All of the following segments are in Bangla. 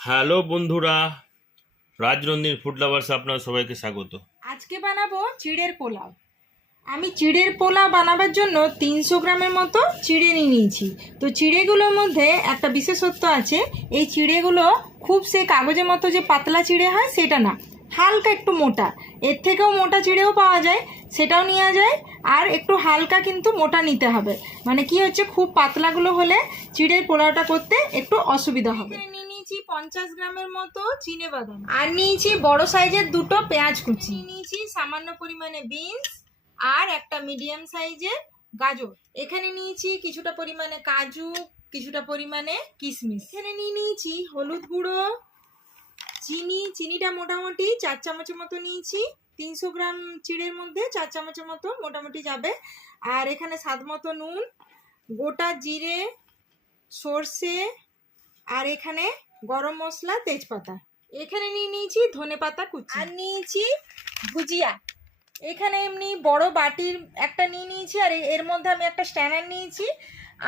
হ্যালো বন্ধুরা, রাজনন্দিনী ফুড লাভার্সে আপনারা সবাইকে স্বাগত। আজকে বানাবো চিড়ের পোলাও। আমি চিড়ের পোলাও বানাবার জন্য 300 গ্রামের মতো চিড়ে নিয়ে নিয়েছি। তো চিড়েগুলোর মধ্যে একটা বিশেষত্ব আছে, এই চিড়েগুলো খুব সে কাগজের মতো যে পাতলা চিড়ে হয় সেটা না, হালকা একটু মোটা। এর থেকেও মোটা চিড়েও পাওয়া যায়, সেটাও নেওয়া যায়। আর একটু হালকা কিন্তু মোটা নিতে হবে, মানে কি হচ্ছে, খুব পাতলাগুলো হলে চিড়ের পোলাওটা করতে একটু অসুবিধা হবে। নিয়ে নিয়েছি 50 গ্রামের মতো চিনেবাদাম, আর নিয়েছি বড় সাইজের দুটো পেঁয়াজ কুচি, নিয়েছি সামান্য পরিমাণে বিনস, আর একটা মিডিয়াম সাইজের গাজর। এখানে নিয়েছি কিছুটা পরিমাণে কাজু, কিছুটা পরিমাণে কিশমিশ। এখানে নিয়ে নিয়েছি হলুদ গুঁড়ো, চিনিটা মোটামুটি 4 চামচের মতো নিয়েছি। 300 গ্রাম চিড়ের মধ্যে 4 চামচের মতো মোটামুটি যাবে। আর এখানে স্বাদ মতো নুন, গোটা জিরে, সর্ষে, আর এখানে গরম মশলা, তেজপাতা। এখানে নিয়ে নিয়েছি ধনেপাতা কুচি, আর নিয়েছি ভুজিয়া। এখানে এমনি বড় বাটির একটা নিয়ে নিয়েছি, আর এর মধ্যে আমি একটা স্ট্যান্ডার নিয়েছি।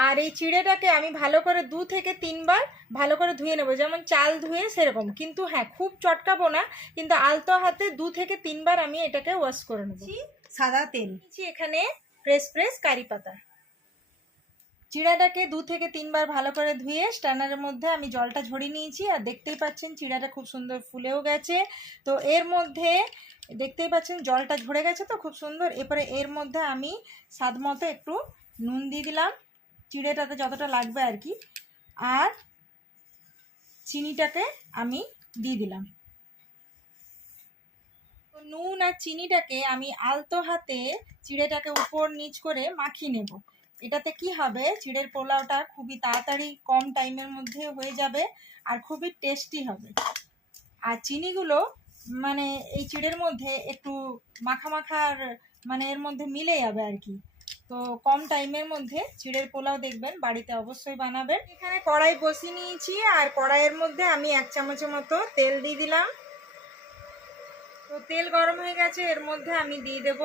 আর এই চিড়েটাকে আমি ভালো করে 2 থেকে 3 বার ভালো করে ধুয়ে নেবো, যেমন চাল ধুয়ে সেরকম। কিন্তু হ্যাঁ, খুব চটকাবো না, কিন্তু আলতো হাতে 2 থেকে 3 বার আমি এটাকে ওয়াশ করে নেবো। সাদা তেল নিয়েছি, এখানে ফ্রেশ কারি পাতা। চিড়াটাকে 2 থেকে 3 বার ভালো করে ধুয়ে স্ট্যান্ডারের মধ্যে আমি জলটা ঝরিয়ে নিয়েছি। আর দেখতেই পাচ্ছেন চিড়াটা খুব সুন্দর ফুলেও গেছে। তো এর মধ্যে দেখতেই পাচ্ছেন জলটা ঝরে গেছে তো খুব সুন্দর। এরপরে এর মধ্যে আমি স্বাদ মতো একটু নুন দিয়ে দিলাম, চিড়েটাতে যতটা লাগবে আর কি। আর চিনিটাকে আমি দিয়ে দিলাম। তো নুন আর চিনিটাকে আমি আলতো হাতে চিড়েটাকে উপর নিচ করে মাখিয়ে নেব। এটাতে কি হবে, চিড়ের পোলাওটা খুবই তাড়াতাড়ি কম টাইমের মধ্যে হয়ে যাবে, আর খুবই টেস্টি হবে। আর চিনিগুলো মানে এই চিড়ের মধ্যে একটু মাখার মানে এর মধ্যে মিলে যাবে আর কি। তো কম টাইমের মধ্যে চিড়ের পোলাও দেখবেন বাড়িতে অবশ্যই বানাবেন। এখানে কড়াই বসিয়ে নিয়েছি, আর কড়াইয়ের মধ্যে আমি 1 চামচের মতো তেল দিয়ে দিলাম। তো তেল গরম হয়ে গেছে, এর মধ্যে আমি দিয়ে দেব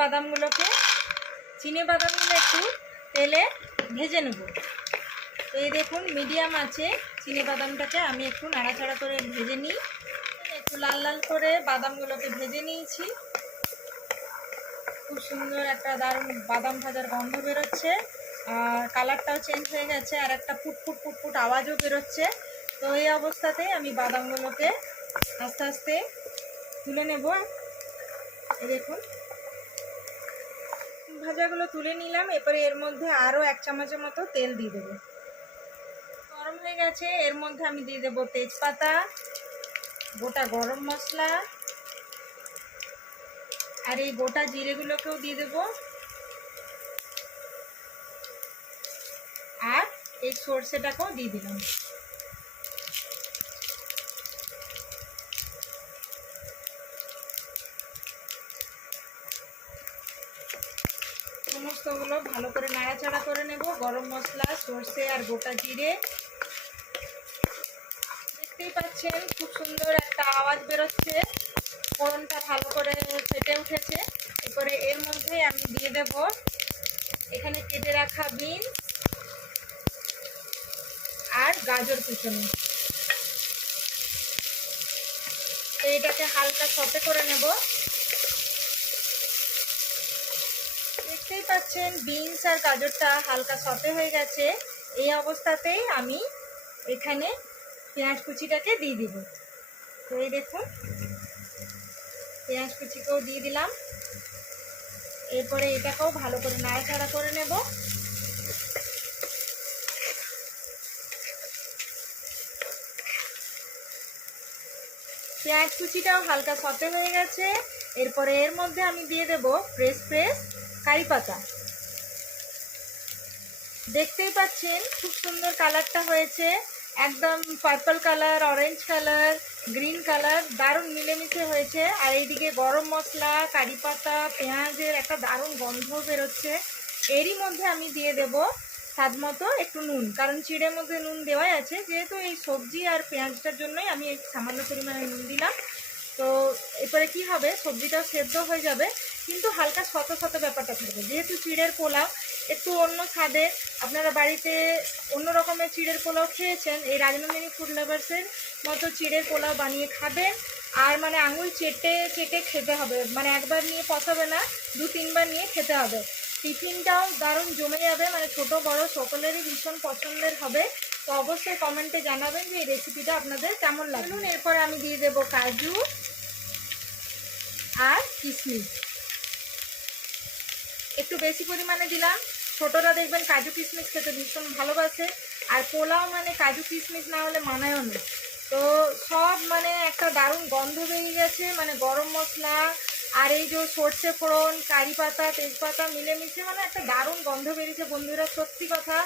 বাদামগুলোকে। বাদামগুলো একটু তেলে ভেজে নেব। তো এই দেখুন মিডিয়াম আছে, বাদামটাকে আমি একটু নাড়াচাড়া করে ভেজে নিই। একটু লাল লাল করে বাদামগুলোকে ভেজে নিয়েছি। খুব সুন্দর একটা দারুণ বাদাম ভাজার গন্ধ বেরোচ্ছে, আর কালারটাও চেঞ্জ হয়ে গেছে, আর একটা ফুটফুট আওয়াজও বেরোচ্ছে। তো এই অবস্থাতেই আমি বাদামগুলোকে আস্তে আস্তে তুলে নেব। দেখুন ভাজাগুলো তুলে নিলাম। এরপরে এর মধ্যে আরও 1 চামচের মতো তেল দিয়ে দেবো। গরম হয়ে গেছে, এর মধ্যে আমি দিয়ে দেবো তেজপাতা, গোটা গরম মশলা, আর এই গোটা জিরেগুলোকেও দিয়ে দেবো, আর এই সর্ষেটাকেও দিয়ে দিলাম। সমস্তগুলো ভালো করে নাড়াচাড়া করে নেব। গরম মশলা, সর্ষে আর গোটা জিরে, দেখতেই পাচ্ছেন খুব সুন্দর একটা আওয়াজ বেরোচ্ছে, ফোড়নটা ভালো করে ফেটে উঠেছে। এরপরে এর মধ্যে আমি দিয়ে দেব এখানে কেটে রাখা বিনস আর গাজর কুচনো। এইটাকে হালকা সতে করে নেব। দেখতেই পাচ্ছেন বিনস আর গাজরটা হালকা সতে হয়ে গেছে। এই অবস্থাতেই আমি এখানে পেঁয়াজ কুচিটাকে দিয়ে দিব। তো এই দেখুন পেঁয়াজ কুচিকেও দিয়ে দিলাম। এরপরে এটাকেও ভালো করে নাড়াচাড়া করে নেব। পেঁয়াজ কুচিটাও হালকা সতে হয়ে গেছে। এরপরে এর মধ্যে আমি দিয়ে দেব ফ্রেশ কারি পাতা। দেখতেই পাচ্ছেন খুব সুন্দর কালারটা হয়েছে, একদম purple colour, orange colour, green colour, দারুণ মিলেমিশে হয়েছে। আর এইদিকে গরম মশলা, কারি পাতা, পেঁয়াজের একটা দারুণ গন্ধ বেরোচ্ছে। এরই মধ্যে আমি দিয়ে দেব স্বাদ মতো একটু নুন, কারণ চিড়ের মধ্যে নুন দেওয়াই আছে। যেহেতু এই সবজি আর পেঁয়াজটার জন্যই আমি সামান্য পরিমাণে নুন দিলাম। তো এরপরে কি হবে, সবজিটাও সেদ্ধ হয়ে যাবে, কিন্তু হালকা শত ব্যাপারটা থাকবে। যেহেতু চিড়ের পোলাও, একটু অন্য স্বাদের। আপনারা বাড়িতে অন্য রকমের চিড়ের পোলাও খেয়েছেন, এই রাজনন্দিনী ফুড লাভার্সের মতো চিড়ের পোলাও বানিয়ে খাবেন। আর মানে আঙুল চেটে চেটে খেতে হবে, মানে একবার নিয়ে পচাবে না, 2-3বার নিয়ে খেতে হবে। টিফিনটাও দারুণ জমে যাবে, মানে ছোট বড় সকলেরই ভীষণ পছন্দের হবে। তো অবশ্যই কমেন্টে জানাবেন যে এই রেসিপিটা আপনাদের কেমন লাগলো। এরপরে আমি দিয়ে দেবো কাজু আর কিশমিশ, একটু বেশি পরিমাণে দিলাম। ছোটরা দেখবেন কাজু কিশমিশ খেতে ভীষণ ভালোবাসে, আর পোলাও মানে কাজু কিশমিশ না হলে মানায়ও না। তো সব মানে একটা দারুণ গন্ধ বেরিয়ে গেছে, মানে গরম মশলা আর এই যে সর্ষে ফোড়ন, কারি পাতা, তেজপাতা মিলেমিশে মানে একটা দারুণ গন্ধ বেরিয়েছে। বন্ধুরা সত্যি কথা,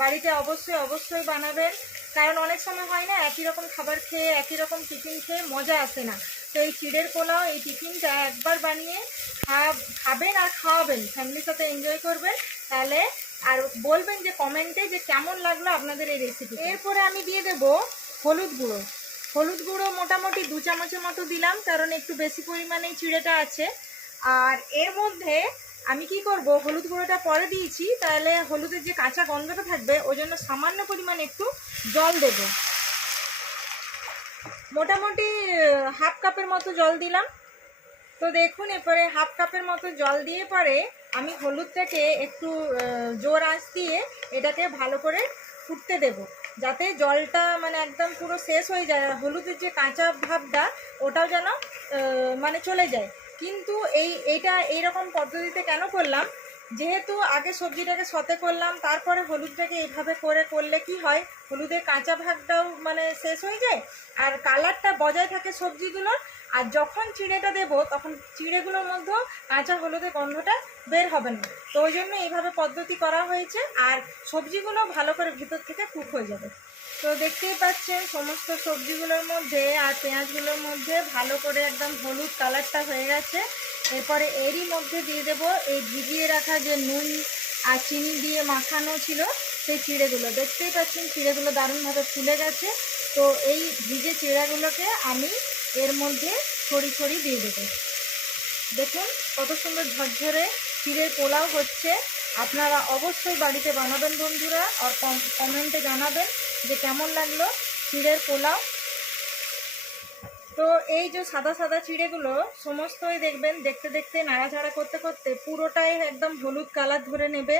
বাড়িতে অবশ্যই অবশ্যই বানাবেন, কারণ অনেক সময় হয় না একই রকম খাবার খেয়ে একই রকম টিফিন খেয়ে মজা আসে না। তো এই চিড়ের পোলাও এই টিফিনটা একবার বানিয়ে খাবেন আর খাওয়াবেন, ফ্যামিলির সাথে এনজয় করবেন, তাহলে আর বলবেন যে কমেন্টে যে কেমন লাগলো আপনাদের এই রেসিপি। এরপরে আমি দিয়ে দেবো হলুদ গুঁড়ো। হলুদ গুঁড়ো মোটামুটি 2 চামচের মতো দিলাম, কারণ একটু বেশি পরিমাণে চিড়েটা আছে। আর এর মধ্যে আমি কি করব, হলুদ গুঁড়োটা পরে দিয়েছি, তাহলে হলুদের যে কাঁচা গন্ধটা থাকবে ওই জন্য সামান্য পরিমাণে একটু জল দেব। মোটামুটি 1/2 কাপের মতো জল দিলাম। তো দেখুন এরপরে 1/2 কাপের মতো জল দিয়ে পরে আমি হলুদটাকে একটু জোর আঁচ দিয়ে এটাকে ভালো করে ফুটতে দেব, যাতে জলটা মানে একদম পুরো শেষ হয়ে যায়, হলুদের যে কাঁচা ভাবটা ওটাও যেন মানে চলে যায়। কিন্তু এইটা এইরকম পদ্ধতিতে কেন করলাম, যেহেতু আগে সবজিটাকে সতে করলাম, তারপরে হলুদটাকে এইভাবে করলে কি হয়, হলুদের কাঁচা ভাগটাও মানে শেষ হয়ে যায়, আর কালারটা বজায় থাকে সবজিগুলোর। আর যখন চিড়েটা দেবো তখন চিড়েগুলোর মধ্যেও কাঁচা হলুদের গন্ধটা বের হবে না। তো ওই জন্য এইভাবে পদ্ধতি করা হয়েছে, আর সবজিগুলো ভালো করে ভিতর থেকে কুক হয়ে যাবে। তো দেখতেই পাচ্ছেন সমস্ত সবজিগুলোর মধ্যে আর পেঁয়াজগুলোর মধ্যে ভালো করে একদম হলুদ কালারটা হয়ে গেছে। এরপরে এরই মধ্যে দিয়ে দেবো এই ভিজিয়ে রাখা যে নুন আর চিনি দিয়ে মাখানো ছিল সেই চিড়েগুলো। দেখতেই পাচ্ছেন চিড়েগুলো দারুণভাবে ফুলে গেছে। তো এই ভিজে চিড়াগুলোকে আমি এর মধ্যে ছড়ি দিয়ে দেবো। দেখুন কত সুন্দর ঝরঝরে চিড়ের পোলাও হচ্ছে। আপনারা অবশ্যই বাড়িতে বানাবেন বন্ধুরা, আর কমেন্টে জানাবেন যে কেমন লাগলো চিড়ের পোলাও। তো এই যে সাদা সাদা চিড়েগুলো সমস্তই দেখবেন দেখতে দেখতে নাড়াচাড়া করতে করতে পুরোটাই একদম হলুদ কালার ধরে নেবে।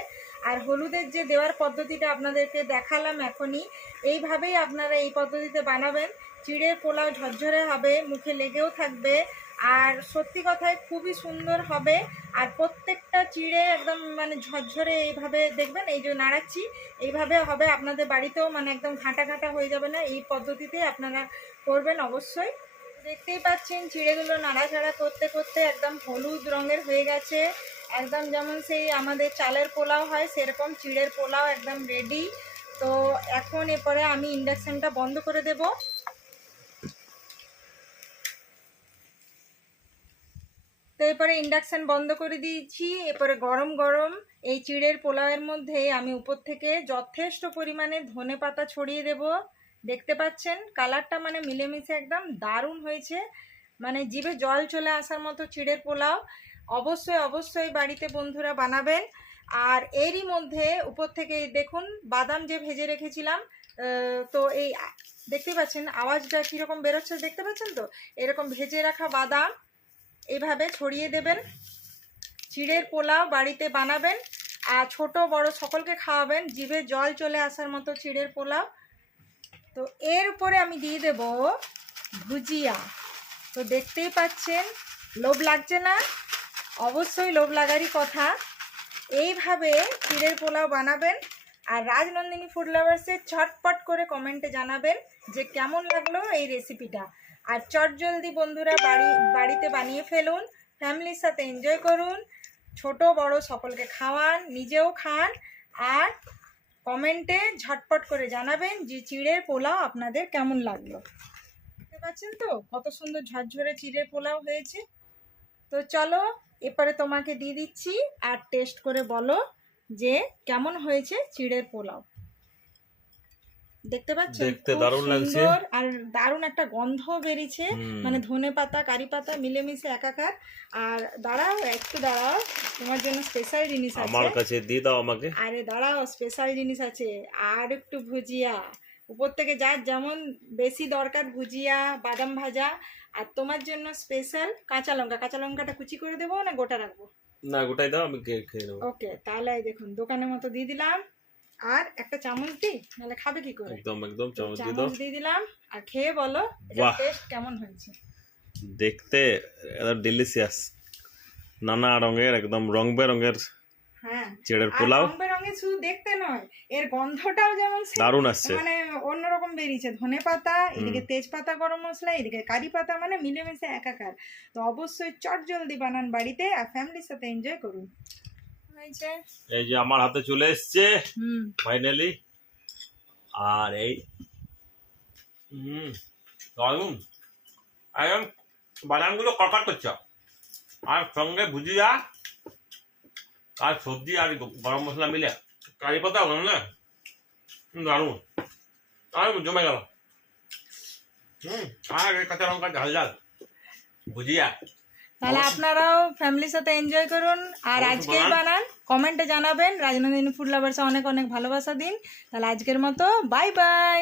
আর হলুদের যে দেওয়ার পদ্ধতিটা আপনাদেরকে দেখালাম এখনই, এইভাবেই আপনারা এই পদ্ধতিতে বানাবেন। চিড়ের পোলাও ঝরঝরে হবে, মুখে লেগেও থাকবে, আর সত্যি কথায় খুবই সুন্দর হবে। আর প্রত্যেকটা চিড়ে একদম মানে ঝরঝরে এইভাবে দেখবেন, এই যে নাড়াচ্ছি এইভাবে হবে, আপনাদের বাড়িতেও মানে একদম ঘাঁটা ঘাঁটা হয়ে যাবে না। এই পদ্ধতিতে আপনারা করবেন অবশ্যই। দেখতেই পাচ্ছেন চিড়েগুলো নাড়াচাড়া করতে করতে একদম হলুদ রঙের হয়ে গেছে, একদম যেমন সেই আমাদের চালের পোলাও হয় সেরকম চিড়ের পোলাও একদম রেডি। তো এখন এরপরে আমি ইন্ডাকশানটা বন্ধ করে দেব। তো এরপরে ইন্ডাকশান বন্ধ করে দিয়েছি। এরপরে গরম গরম এই চিড়ের পোলাওয়ের মধ্যে আমি উপর থেকে যথেষ্ট পরিমাণে ধনেপাতা ছড়িয়ে দেব। দেখতে পাচ্ছেন কালারটা মানে মিলেমিশে একদম দারুণ হয়েছে, মানে জিভে জল চলে আসার মতো চিড়ের পোলাও। অবশ্যই অবশ্যই বাড়িতে বন্ধুরা বানাবেন। আর এরই মধ্যে উপর থেকে দেখুন বাদাম যে ভেজে রেখেছিলাম, তো এই দেখতেই পাচ্ছেন আওয়াজটা কীরকম বেরোচ্ছে, দেখতে পাচ্ছেন তো, এরকম ভেজে রাখা বাদাম এইভাবে ছড়িয়ে দেবেন। চিড়ের পোলাও বাড়িতে বানাবেন আর ছোট বড় সকলকে খাওয়াবেন, জিভে জল চলে আসার মতো চিড়ের পোলাও। তো এর উপরে আমি দিয়ে দেব ভুজিয়া। তো দেখতেই পাচ্ছেন লোভ লাগছে না? অবশ্যই লোভ লাগারই কথা। এইভাবে চিড়ের পোলাও বানাবেন আর রাজনন্দিনী ফুড লাভার্সে ঝটপট করে কমেন্টে জানাবেন যে কেমন লাগলো এই রেসিপিটা। আর চটজলদি বন্ধুরা বাড়িতে বানিয়ে ফেলুন, ফ্যামিলির সাথে এনজয় করুন, ছোট বড় সকলকে খাওয়ান, নিজেও খান, আর কমেন্টে ঝটপট করে জানাবেন যে চিড়ের পোলাও আপনাদের কেমন লাগলো। দেখতে পাচ্ছেন তো কত সুন্দর ঝরঝরে চিড়ের পোলাও হয়েছে। তো চলো এরপরে তোমাকে দিয়ে দিচ্ছি আর টেস্ট করে বলো যে কেমন হয়েছে চিড়ের পোলাও। দেখতে পাচ্ছেন দেখতে খুব দারুণ লাগছে। সুন্দর আর দারুণ একটা গন্ধ বেরিয়েছে, হুম। মানে ধনে পাতা কারি পাতা মিলেমিশে একাকার। আর দাঁড়াও একটু দাঁড়াও, তোমার জন্য স্পেশাল জিনিস আমার আছে। কাছে দিয়ে দাও আমাকে। আরে দাঁড়াও, স্পেশাল জিনিস আছে। আর একটু ভুজিয়া উপর থেকে, যার যেমন বেশি দরকার ভুজিয়া বাদাম ভাজা। আর তোমার জন্য স্পেশাল কাঁচা লঙ্কা। কাঁচা লঙ্কাটা কুচি করে দেবো না গোটা রাখবো? না, গোটাই দাও, আমি খেয়ে নেবো। ওকে, তাহলে এই দেখুন দোকানের মতো দিয়ে দিলাম। আর একটা চামচ দিই, নাহলে খাবে কি করে? একদম একদম তো চামচ দিয়ে দাও। চামচ দিয়ে দিলাম। আর খেয়ে বলো বাহ। টেস্ট কেমন হয়েছে। দেখতে একদম ডিলিশিয়াস, নানা রঙের, একদম রং বেরঙের হ্যাঁ, চিড়ের আর পোলাও। রং বেরঙের শুধু দেখতে নয়, এর গন্ধটাও যেমন দারুণ আসছে। মানে অন্যরকম বেরিয়েছে। ধনে পাতা, এদিকে তেজপাতা গরম মশলা, এদিকে কারি পাতা, মানে মিলেমিশে একাকার। তো অবশ্যই চট জলদি বানান বাড়িতে আর ফ্যামিলির সাথে এনজয় করুন। হয়েছে। এই যে আমার হাতে চলে এসছে হুম, ফাইনালি। আর এই দারুণ, একদম বাদামগুলো কড়কড় করছে। আর সঙ্গে ভুজিয়া আর সবজি আর গরম মশলা মিলে কারি পাতা ওখানে না, দারুণ। আর জমে গেল। আর এই কাঁচা লঙ্কা ঝাল ঝাল ভুজিয়া। তাহলে আপনারাও ফ্যামিলির সাথে এনজয় করুন আর অবশ্যই আজকেই বানান। বানান, কমেন্টে জানাবেন। রাজনন্দিনী ফুড লাভার্সে অনেক অনেক ভালোবাসা দিন। তাহলে আজকের মতো বাই বাই।